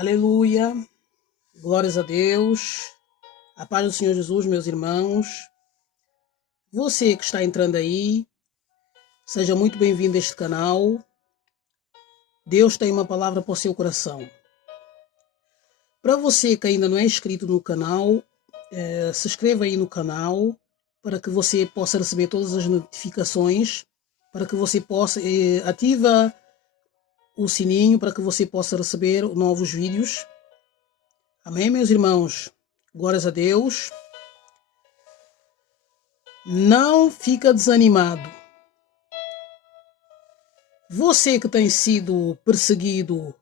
Aleluia, glórias a Deus, a paz do Senhor Jesus, meus irmãos. Você que está entrando aí, seja muito bem-vindo a este canal. Deus tem uma palavra para o seu coração. Para você que ainda não é inscrito no canal, se inscreva aí no canal para que você possa receber todas as notificações, para que você possa ativa o sininho para que você possa receber novos vídeos. Amém, meus irmãos? Glórias a Deus. Não fica desanimado. Você que tem sido perseguido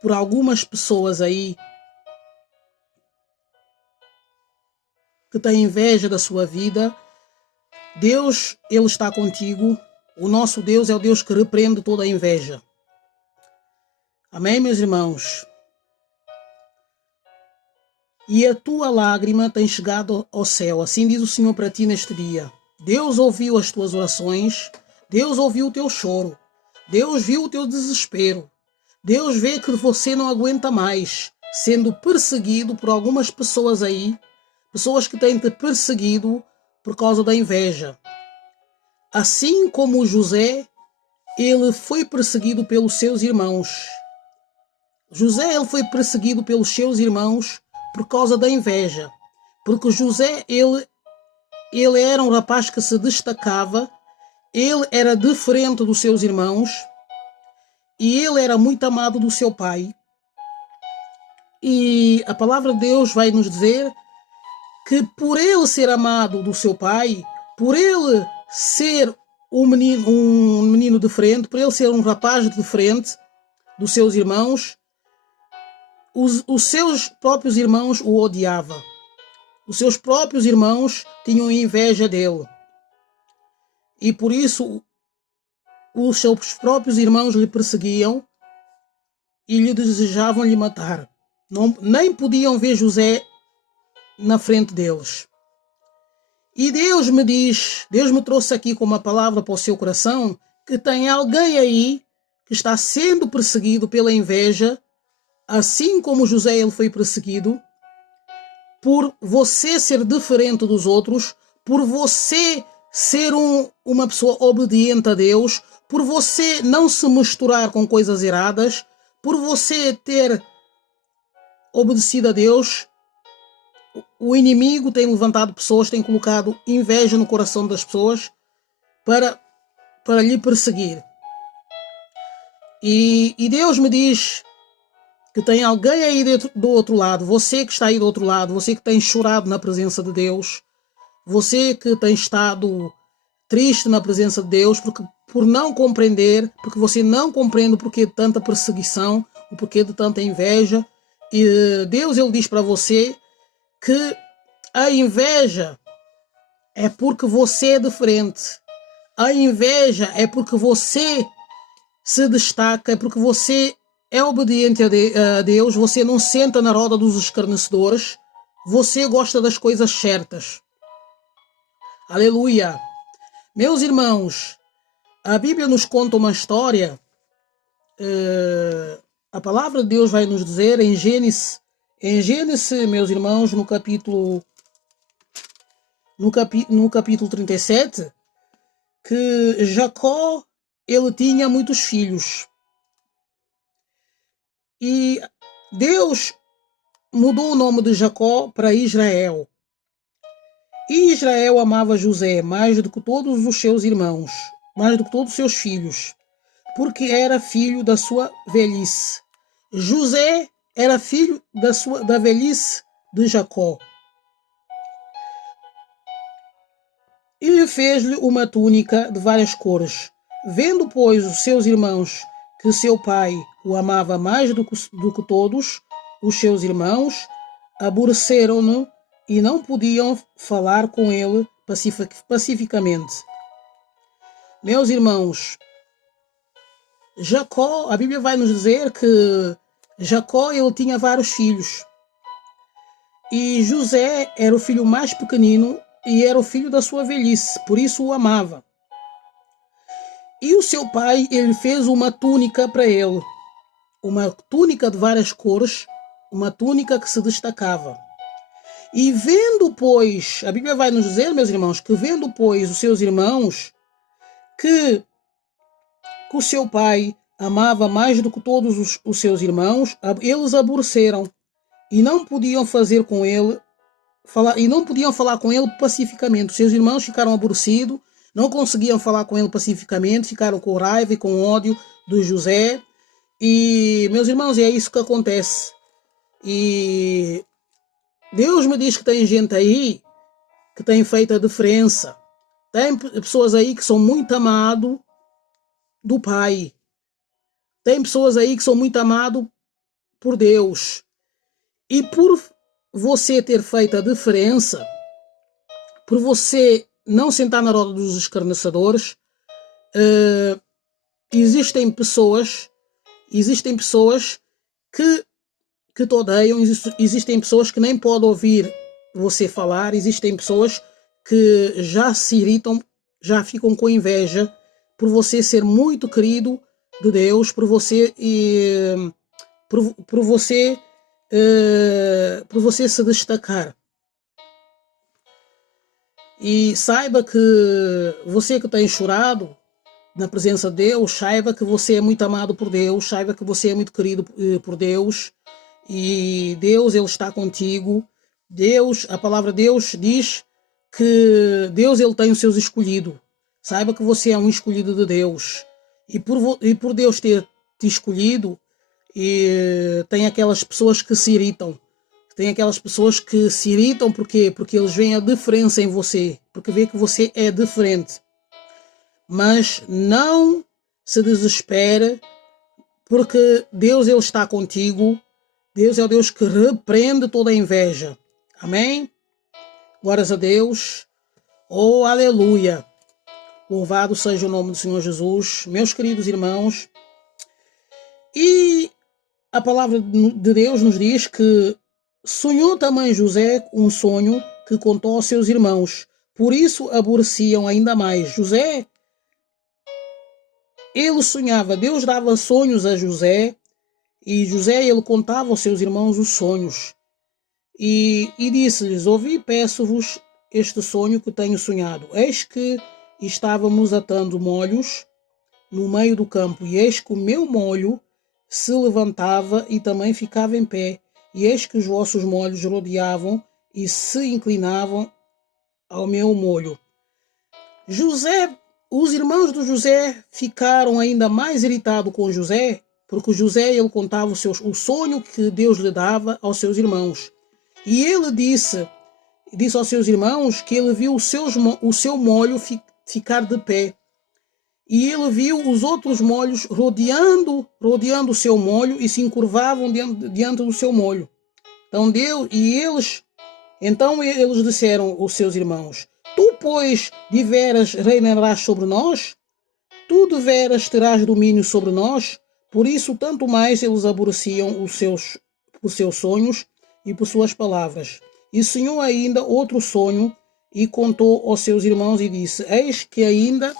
por algumas pessoas aí que têm inveja da sua vida, Deus, Ele está contigo. O nosso Deus é o Deus que repreende toda a inveja. Amém, meus irmãos? E a tua lágrima tem chegado ao céu. Assim diz o Senhor para ti neste dia. Deus ouviu as tuas orações. Deus ouviu o teu choro. Deus viu o teu desespero. Deus vê que você não aguenta mais sendo perseguido por algumas pessoas aí. Pessoas que têm te perseguido por causa da inveja. Assim como José, ele foi perseguido pelos seus irmãos. José, ele foi perseguido pelos seus irmãos por causa da inveja. Porque José, ele era um rapaz que se destacava, ele era diferente dos seus irmãos e ele era muito amado do seu pai. E a palavra de Deus vai nos dizer que por ele ser amado do seu pai, por ele ser um menino diferente, por ele ser um rapaz diferente dos seus irmãos, os seus próprios irmãos o odiavam. Os seus próprios irmãos tinham inveja dele. E por isso os seus próprios irmãos lhe perseguiam e lhe desejavam lhe matar. Nem podiam ver José na frente deles. E Deus me trouxe aqui com uma palavra para o seu coração, que tem alguém aí que está sendo perseguido pela inveja, assim como José ele foi perseguido, por você ser diferente dos outros, por você ser uma pessoa obediente a Deus, por você não se misturar com coisas erradas, por você ter obedecido a Deus. O inimigo tem levantado pessoas, tem colocado inveja no coração das pessoas para lhe perseguir. E Deus me diz que tem alguém aí do outro lado, você que está aí do outro lado, você que tem chorado na presença de Deus, você que tem estado triste na presença de Deus por não compreender, porque você não compreende o porquê de tanta perseguição, o porquê de tanta inveja. E Deus ele diz para você que a inveja é porque você é diferente. A inveja é porque você se destaca, é porque você é obediente a Deus, você não senta na roda dos escarnecedores, você gosta das coisas certas. Aleluia! Meus irmãos, a Bíblia nos conta uma história, a palavra de Deus vai nos dizer em Gênesis, meus irmãos, no capítulo 37, que Jacó, ele tinha muitos filhos. E Deus mudou o nome de Jacó para Israel. E Israel amava José mais do que todos os seus irmãos, mais do que todos os seus filhos, porque era filho da sua velhice. José era filho da velhice de Jacó. E fez-lhe uma túnica de várias cores. Vendo, pois, os seus irmãos que seu pai o amava mais do que todos os seus irmãos, aborreceram-no e não podiam falar com ele pacificamente. Meus irmãos, Jacó, a Bíblia vai nos dizer que Jacó ele tinha vários filhos. E José era o filho mais pequenino e era o filho da sua velhice, por isso o amava. E o seu pai, ele fez uma túnica para ele. uma túnica de várias cores, uma túnica que se destacava. E vendo, pois, a Bíblia vai nos dizer, meus irmãos, que vendo, pois, os seus irmãos, que o seu pai amava mais do que todos os seus irmãos, eles aborreceram e não podiam fazer com ele falar com ele pacificamente. Os seus irmãos ficaram aborrecidos, não conseguiam falar com ele pacificamente, ficaram com raiva e com ódio de José. E, meus irmãos, é isso que acontece. E Deus me diz que tem gente aí que tem feito a diferença. Tem pessoas aí que são muito amados do Pai. Tem pessoas aí que são muito amados por Deus. E por você ter feito a diferença, por você não sentar na roda dos escarnecedores, existem pessoas que te odeiam, existem pessoas que nem podem ouvir você falar, existem pessoas que já se irritam, já ficam com inveja por você ser muito querido de Deus, por você se destacar. E saiba que você que tem chorado na presença de Deus, saiba que você é muito amado por Deus, saiba que você é muito querido por Deus, e Deus, Ele está contigo. Deus, a palavra de Deus diz que Deus, Ele tem os seus escolhidos. Saiba que você é um escolhido de Deus, e por Deus ter te escolhido, e tem aquelas pessoas que se irritam. Tem aquelas pessoas que se irritam porque eles veem a diferença em você, porque vê que você é diferente. Mas não se desespere, porque Deus, Ele está contigo. Deus é o Deus que repreende toda a inveja. Amém? Glórias a Deus. Oh, aleluia. Louvado seja o nome do Senhor Jesus. Meus queridos irmãos, e a palavra de Deus nos diz que sonhou também José um sonho que contou aos seus irmãos. Por isso aborreciam ainda mais. José, ele sonhava. Deus dava sonhos a José. E José, ele contava aos seus irmãos os sonhos. E disse-lhes: ouvi, peço-vos este sonho que tenho sonhado. Eis que estávamos atando molhos no meio do campo. E eis que o meu molho se levantava e também ficava em pé. E eis que os vossos molhos rodeavam e se inclinavam ao meu molho. Os irmãos de José ficaram ainda mais irritados com José, porque José, ele contava o sonho que Deus lhe dava aos seus irmãos. E ele disse aos seus irmãos que ele viu o seu molho ficar de pé. E ele viu os outros molhos rodeando o seu molho e se encurvavam diante do seu molho. Então eles disseram aos seus irmãos: tu, pois, deveras reinarás sobre nós? Tu deveras terás domínio sobre nós? Por isso, tanto mais eles aborreciam por seus sonhos e por suas palavras. E sonhou ainda outro sonho e contou aos seus irmãos e disse: Eis que ainda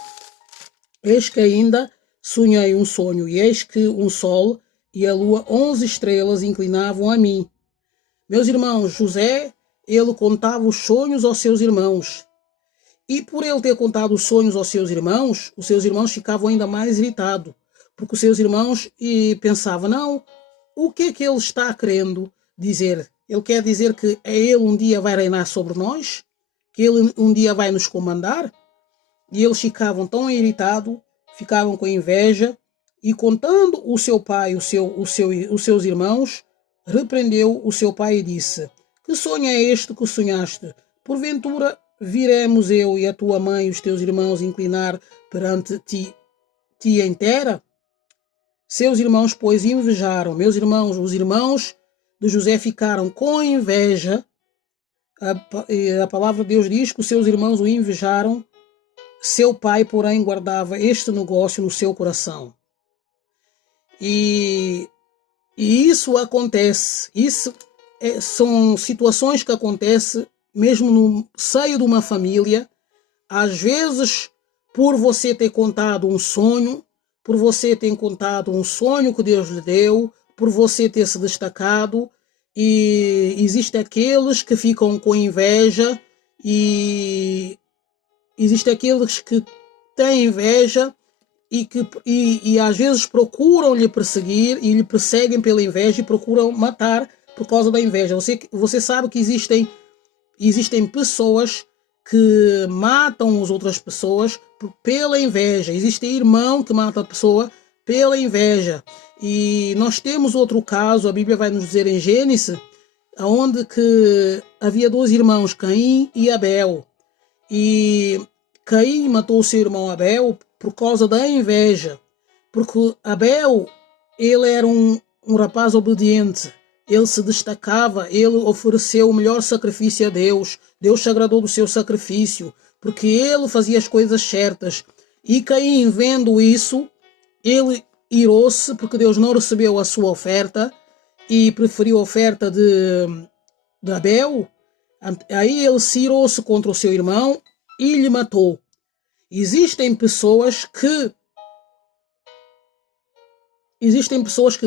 sonhei um sonho, e eis que um sol e a lua 11 estrelas inclinavam a mim. Meus irmãos, José, ele contava os sonhos aos seus irmãos. E por ele ter contado os sonhos aos seus irmãos ficavam ainda mais irritados. Porque os seus irmãos pensavam: não, o que é que ele está querendo dizer? Ele quer dizer que ele um dia vai reinar sobre nós? Que ele um dia vai nos comandar? E eles ficavam tão irritados, ficavam com inveja, e contando o seu pai, os seus irmãos, repreendeu o seu pai e disse: que sonho é este que sonhaste? Porventura viremos eu e a tua mãe e os teus irmãos inclinar perante ti em terra? Seus irmãos, pois, invejaram. Meus irmãos, os irmãos de José ficaram com inveja. A palavra de Deus diz que os seus irmãos o invejaram. Seu pai, porém, guardava este negócio no seu coração. E isso acontece. São situações que acontecem mesmo no seio de uma família. Às vezes, por você ter contado um sonho, por você ter contado um sonho que Deus lhe deu, por você ter se destacado. E existem aqueles que ficam com inveja e existem aqueles que têm inveja e às vezes procuram lhe perseguir e lhe perseguem pela inveja e procuram matar por causa da inveja. Você sabe que existem pessoas que matam as outras pessoas pela inveja. Existe irmão que mata a pessoa pela inveja. E nós temos outro caso, a Bíblia vai nos dizer em Gênesis, onde que havia dois irmãos, Caim e Abel. E Caim matou o seu irmão Abel por causa da inveja. Porque Abel, ele era um rapaz obediente. Ele se destacava, ele ofereceu o melhor sacrifício a Deus. Deus se agradou do seu sacrifício, porque ele fazia as coisas certas. E Caim, vendo isso, ele irou-se, porque Deus não recebeu a sua oferta e preferiu a oferta de Abel. Aí ele se irou-se contra o seu irmão e lhe matou. Existem pessoas que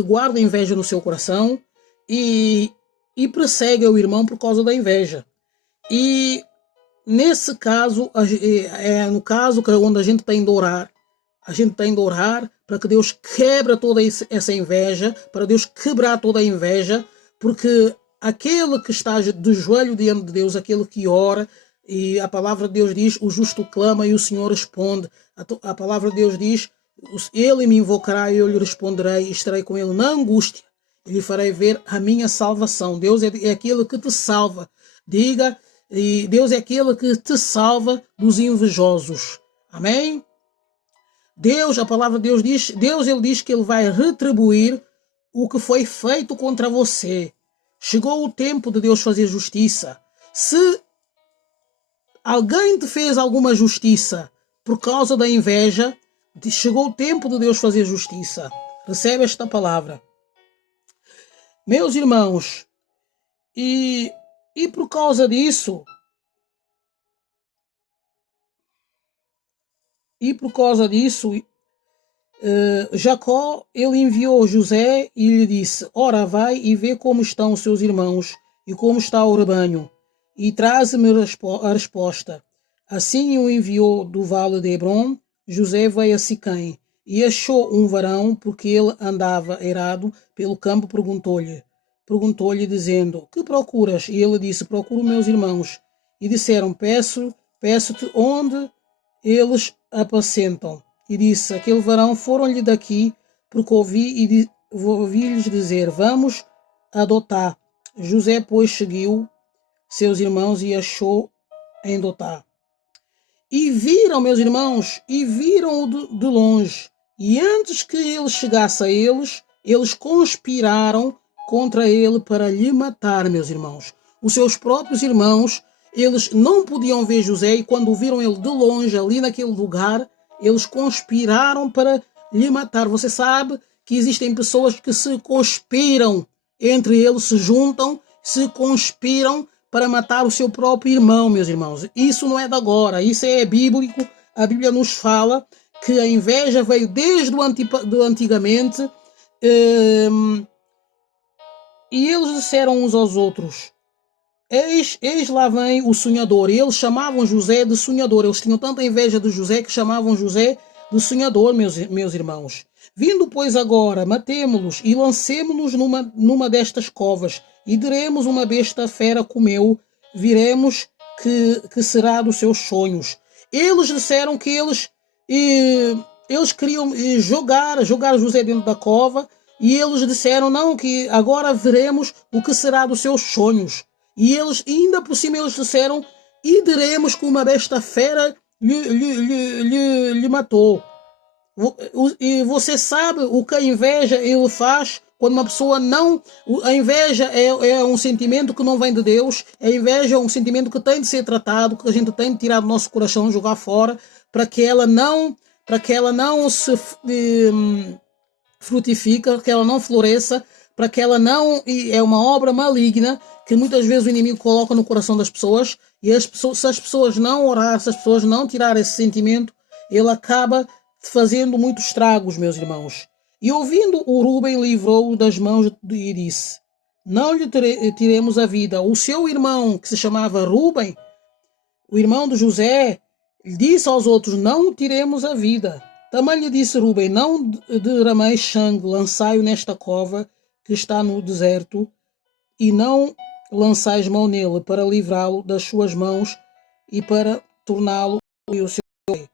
guardam inveja no seu coração e perseguem o irmão por causa da inveja. E nesse caso, no caso onde a gente tem de orar, para que Deus quebre toda essa inveja, para Deus quebrar toda a inveja, porque aquele que está de joelho diante de Deus, aquele que ora, e a palavra de Deus diz, o justo clama e o Senhor responde. A palavra de Deus diz, ele me invocará e eu lhe responderei, e estarei com ele na angústia, e lhe farei ver a minha salvação. Deus é aquele que te salva. Diga, e Deus é aquele que te salva dos invejosos. Amém? Deus, a palavra de Deus diz, ele diz que ele vai retribuir o que foi feito contra você. Chegou o tempo de Deus fazer justiça. Se alguém te fez alguma justiça por causa da inveja, chegou o tempo de Deus fazer justiça. Recebe esta palavra. Meus irmãos, e por causa disso, Jacó, ele enviou José e lhe disse, ora, vai e vê como estão os seus irmãos e como está o rebanho, e traze-me a resposta. Assim o enviou do vale de Hebron. José veio a Siquém e achou um varão, porque ele andava errado pelo campo. Perguntou-lhe dizendo, que procuras? E ele disse, procuro meus irmãos. E disseram, peço-te onde eles apacentam. E disse, aquele varão, foram-lhe daqui, porque ouvi-lhes dizer, vamos adotar. José, pois, seguiu seus irmãos e achou em Dotá. E viram, meus irmãos, viram-o de longe. E antes que ele chegasse a eles conspiraram contra ele para lhe matar, meus irmãos. Os seus próprios irmãos, eles não podiam ver José, e quando viram ele de longe, ali naquele lugar, eles conspiraram para lhe matar. Você sabe que existem pessoas que se conspiram entre eles, se juntam, se conspiram para matar o seu próprio irmão, meus irmãos. Isso não é de agora, isso é bíblico. A Bíblia nos fala que a inveja veio desde do antigamente, e eles disseram uns aos outros, eis lá vem o sonhador. E eles chamavam José de sonhador. Eles tinham tanta inveja de José que chamavam José de sonhador, meus irmãos. Vindo, pois, agora, matemo-los e lancemo-nos numa destas covas, e diremos uma besta fera comeu, viremos que será dos seus sonhos. Eles disseram que eles queriam jogar José dentro da cova, e eles disseram, não, que agora veremos o que será dos seus sonhos. E eles, ainda por cima, eles disseram, e diremos que uma besta fera lhe matou. E você sabe o que a inveja ele faz quando uma pessoa não... A inveja é um sentimento que não vem de Deus. A inveja é um sentimento que tem de ser tratado, que a gente tem de tirar do nosso coração, jogar fora, para que ela não se frutifique, que ela não floresça, para que ela não... É uma obra maligna que muitas vezes o inimigo coloca no coração das pessoas, e se as pessoas não orar, se as pessoas não tirar esse sentimento, ele acaba fazendo muitos estragos, meus irmãos. E ouvindo o Rúben livrou-o das mãos e disse: não lhe tiremos a vida. O seu irmão, que se chamava Rúben, o irmão de José, disse aos outros: não tiremos a vida. Também lhe disse Rúben: não derrameis sangue, lançai-o nesta cova que está no deserto, e não lançais mão nele, para livrá-lo das suas mãos e para torná-lo e o seu rei.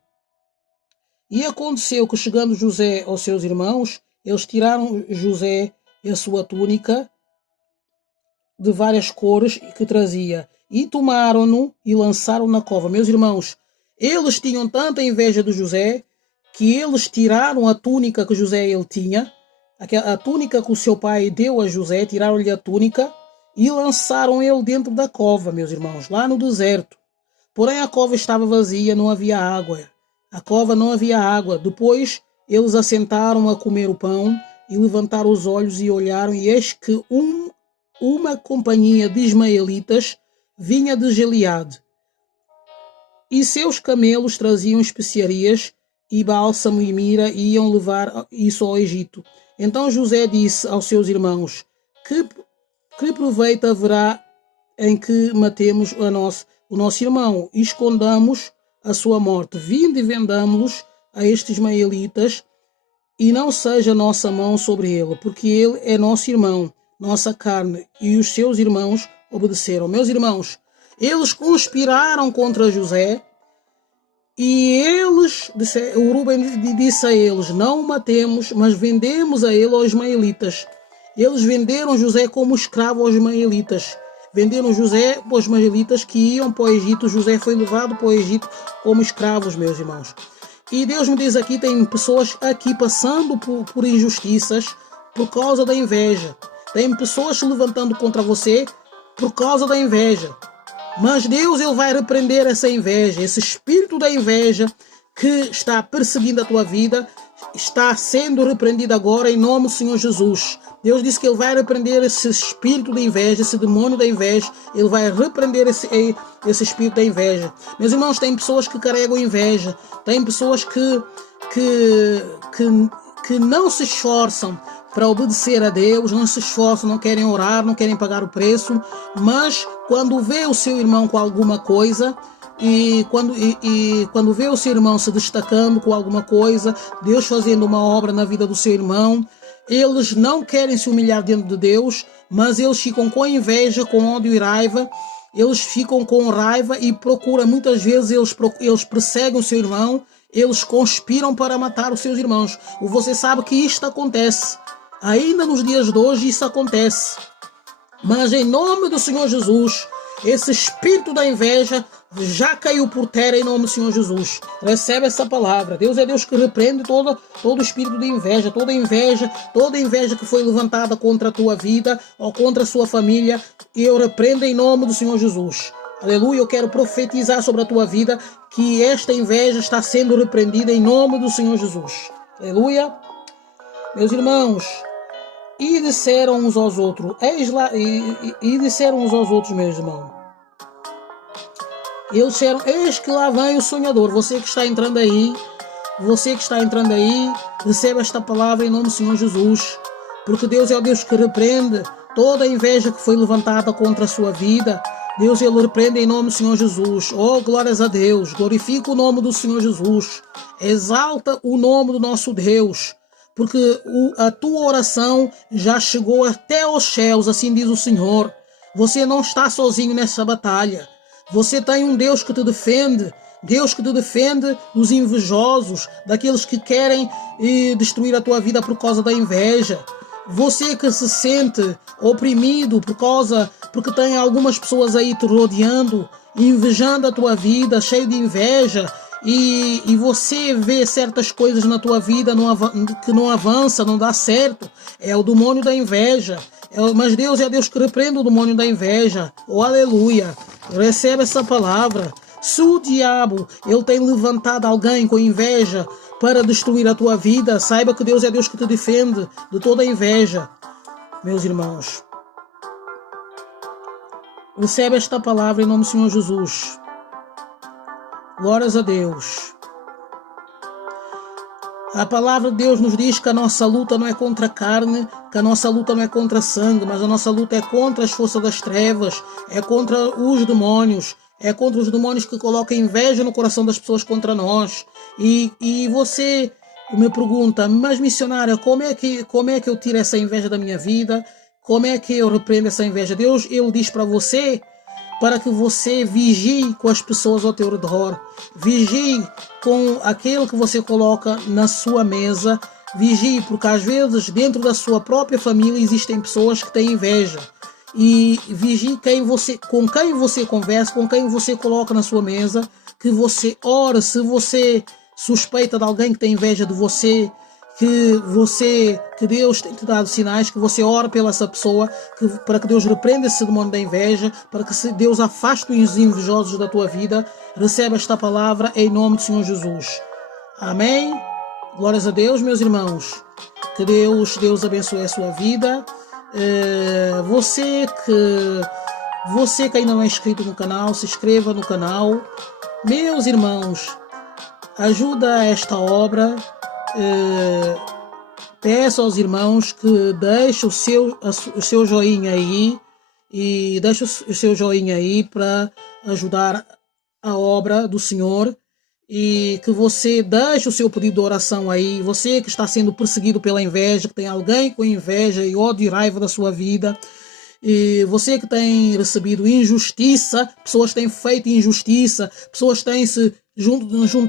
E aconteceu que, chegando José aos seus irmãos, eles tiraram José a sua túnica de várias cores que trazia, e tomaram-no e lançaram na cova. Meus irmãos, eles tinham tanta inveja de José que eles tiraram a túnica que José ele tinha, a túnica que o seu pai deu a José, tiraram-lhe a túnica e lançaram ele dentro da cova, meus irmãos, lá no deserto. Porém a cova estava vazia, não havia água. A cova não havia água. Depois eles assentaram a comer o pão e levantaram os olhos e olharam, e eis que uma companhia de ismaelitas vinha de Gileade, e seus camelos traziam especiarias e bálsamo e mira, e iam levar isso ao Egito. Então José disse aos seus irmãos: que proveito haverá em que matemos o nosso irmão e escondamos a sua morte? Vinde e vendamo-los a estes ismaelitas, e não seja nossa mão sobre ele, porque ele é nosso irmão, nossa carne. E os seus irmãos obedeceram. Meus irmãos, eles conspiraram contra José, e o Rúben disse a eles: não o matemos, mas vendemos a ele aos ismaelitas. Eles venderam José como escravo aos ismaelitas. Venderam José para os ismaelitas que iam para o Egito. José foi levado para o Egito como escravos, meus irmãos. E Deus me diz aqui, tem pessoas aqui passando por injustiças por causa da inveja. Tem pessoas se levantando contra você por causa da inveja. Mas Deus, ele vai repreender essa inveja, esse espírito da inveja que está perseguindo a tua vida, está sendo repreendido agora em nome do Senhor Jesus. Deus disse que ele vai repreender esse espírito da inveja, esse demônio da inveja. Ele vai repreender esse espírito da inveja. Meus irmãos, tem pessoas que carregam inveja. Tem pessoas que não se esforçam para obedecer a Deus, não se esforçam, não querem orar, não querem pagar o preço. Mas quando vê o seu irmão com alguma coisa, e quando vê o seu irmão se destacando com alguma coisa, Deus fazendo uma obra na vida do seu irmão, eles não querem se humilhar diante de Deus, mas eles ficam com inveja, com ódio e raiva. Eles ficam com raiva e procuram, muitas vezes eles perseguem o seu irmão, eles conspiram para matar os seus irmãos. Você sabe que isto acontece, ainda nos dias de hoje isso acontece. Mas em nome do Senhor Jesus, esse espírito da inveja já caiu por terra em nome do Senhor Jesus. Recebe essa palavra. Deus é Deus que repreende todo espírito de inveja, toda inveja que foi levantada contra a tua vida ou contra a sua família, e eu repreendo em nome do Senhor Jesus. Aleluia. Eu quero profetizar sobre a tua vida que esta inveja está sendo repreendida em nome do Senhor Jesus. Aleluia. Meus irmãos, e disseram uns aos outros, disseram uns aos outros, meus irmãos, eles disseram: eis que lá vem o sonhador. Você que está entrando aí, receba esta palavra em nome do Senhor Jesus, porque Deus é o Deus que repreende toda a inveja que foi levantada contra a sua vida. Deus, ele repreende em nome do Senhor Jesus. Oh, glórias a Deus. Glorifica o nome do Senhor Jesus. Exalta o nome do nosso Deus, porque a tua oração já chegou até aos céus, assim diz o Senhor. Você não está sozinho nessa batalha. Você tem um Deus que te defende. Deus que te defende dos invejosos, daqueles que querem destruir a tua vida por causa da inveja. Você que se sente oprimido porque tem algumas pessoas aí te rodeando, invejando a tua vida, cheio de inveja, e você vê certas coisas na tua vida que não avança, não dá certo. É o demônio da inveja. Mas Deus é Deus que repreende o demônio da inveja. Oh, aleluia. Recebe essa palavra. Se o diabo ele tem levantado alguém com inveja para destruir a tua vida, saiba que Deus é Deus que te defende de toda a inveja. Meus irmãos, recebe esta palavra em nome do Senhor Jesus. Glórias a Deus. A palavra de Deus nos diz que a nossa luta não é contra a carne, que a nossa luta não é contra sangue, mas a nossa luta é contra as forças das trevas, é contra os demônios, é contra os demônios que colocam inveja no coração das pessoas contra nós. E você me pergunta, mas missionária, como é que eu tiro essa inveja da minha vida? Como é que eu repreendo essa inveja? Deus, ele diz para você para que você vigie com as pessoas ao teu redor, vigie com aquele que você coloca na sua mesa, vigie, porque às vezes dentro da sua própria família existem pessoas que têm inveja. E vigie com quem você conversa, com quem você coloca na sua mesa, que você ora. Se você suspeita de alguém que tem inveja de você, que Deus tem te dado sinais, que você ora pela essa pessoa, para que Deus repreenda esse demônio da inveja, para que Deus afaste os invejosos da tua vida. Receba esta palavra em nome do Senhor Jesus. Amém? Glórias a Deus, meus irmãos. Que Deus abençoe a sua vida. Você que ainda não é inscrito no canal, se inscreva no canal. Meus irmãos, ajuda esta obra. Peço aos irmãos que deixem o seu joinha aí, e deixe o seu joinha aí para ajudar a obra do Senhor, e que você deixe o seu pedido de oração aí. Você que está sendo perseguido pela inveja, que tem alguém com inveja e ódio e raiva da sua vida, e você que tem recebido injustiça, pessoas têm feito injustiça, pessoas têm se juntado